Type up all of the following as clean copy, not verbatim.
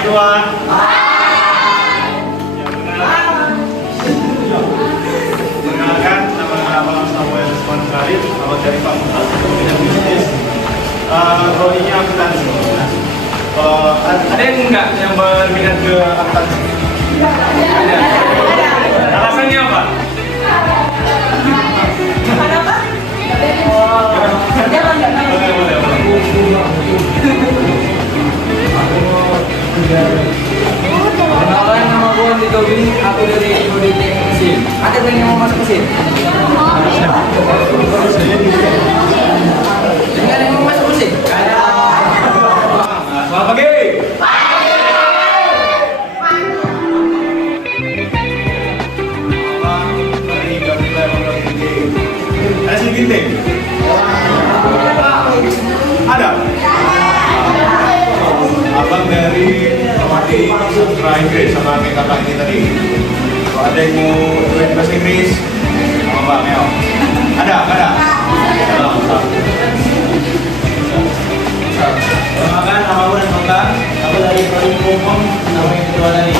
semua. Perkenalkan, nama Abang Samuel Usman Karim, awal dari Fakultas Ekonomi dan Bisnis. Prodinya akuntansi. Ada yang enggak yang berminat ke akuntansi? Ada. Alasannya apa? Perkenalkan, nama gue Andi Tobing, aku dari Prodi Teknik Mesin. Ada yang mau masuk mesin? Dengan yang mau masuk mesin? Selamat pagi. Ada si ginting? Ada? Abang dari Mati Sastra Inggris sama kakak ini tadi. Kalau ada yang mau belajar bahasa Inggris, sama Mbak Mel. Ada? Ada? Perkenalkan, nama gue Bangka. Aku dari Prodi Hukum, nama yang kedua tadi.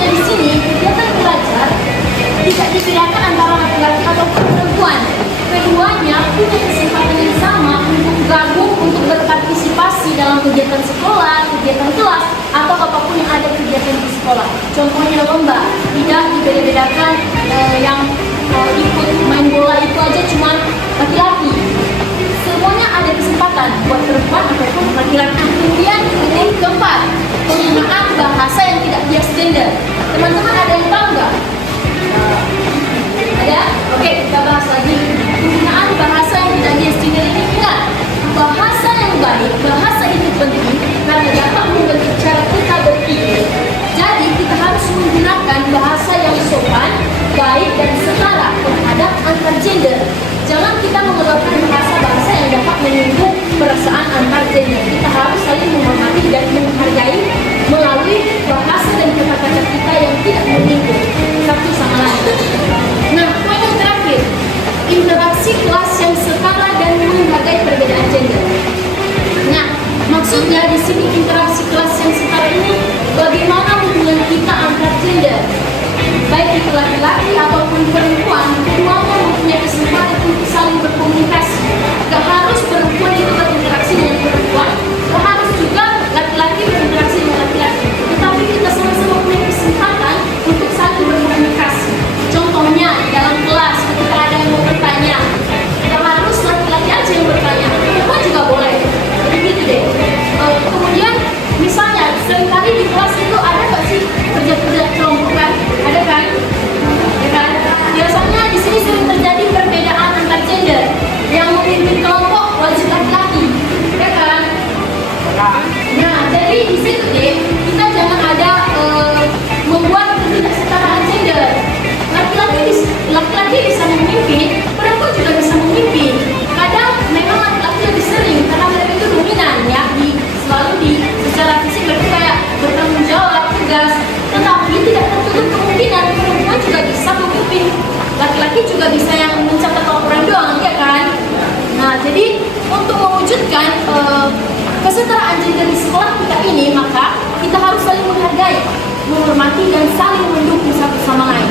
maksudnya di sini kegiatan belajar tidak dibedakan antara laki-laki atau perempuan. Keduanya punya kesempatan yang sama untuk gabung, untuk berpartisipasi dalam kegiatan sekolah, kegiatan kelas, atau apapun yang ada kegiatan di sekolah. Contohnya lomba, tidak dibeda-bedakan yang ikut main bola itu aja cuma laki-laki. Semuanya ada kesempatan buat perempuan ataupun laki-laki. Kemudian yang keempat, penggunaan bahasa yang tidak bias gender. Teman-teman ada yang tahu nggak? Ada? Oke, kita bahas lagi. Penggunaan bahasa yang tidak bias gender ini, ingat, bahasa yang baik, bahasa itu penting karena dapat membentuk cara kita berpikir. Jadi kita harus menggunakan bahasa yang sopan, baik dan setara terhadap antar gender. Jangan kita mengeluarkan bahasa-bahasa yang dapat menyinggung perasaan antar gender. Kita harus saling menghormati dan menghargai melalui bahasa dan kata-kata kita yang tidak menyinggung satu sama lain. Nah, poin yang terakhir, interaksi kelas yang setara dan menghargai perbedaan gender. Nah, maksudnya di sini interaksi kelas yang setara ini bagaimana hubungan kita antar gender, baik itu laki-laki ataupun perempuan, keduanya mempunyai kesempatan untuk saling berkomunikasi. Gak harus perempuan itu berinteraksi dengan perempuan, gak harus juga laki-laki berinteraksi dengan laki-laki, tetapi kita sama-sama punya kesempatan untuk saling berkomunikasi. Contohnya di dalam kelas ketika ada yang mau bertanya, gak harus laki-laki aja yang bertanya, perempuan juga boleh. Jadi gitu deh. Kemudian misalnya seringkali di kelas itu ada nggak sih kerja-kerja kelompok kan? Ada kan? Ya kan? Biasanya di sini sering terjadi perbedaan antar gender. Yang memimpin kelompok wajib laki-laki, ya kan? Nah, jadi di situ deh kita jangan ada membuat ketidaksetaraan gender. Laki-laki bisa memimpin, perempuan juga bisa memimpin. Kadang memang laki-laki lebih sering karena mereka itu dominan ya, selalu secara fisik mereka kayak bertanggung jawab, tegas. Tetapi tidak tertutup kemungkinan perempuan juga bisa memimpin. Laki-laki juga bisa yang mencatat laporan doang, ya kan? Nah, jadi untuk mewujudkan kesetaraan gender di sekolah kita ini, maka kita harus saling menghargai, menghormati dan saling mendukung satu sama lain.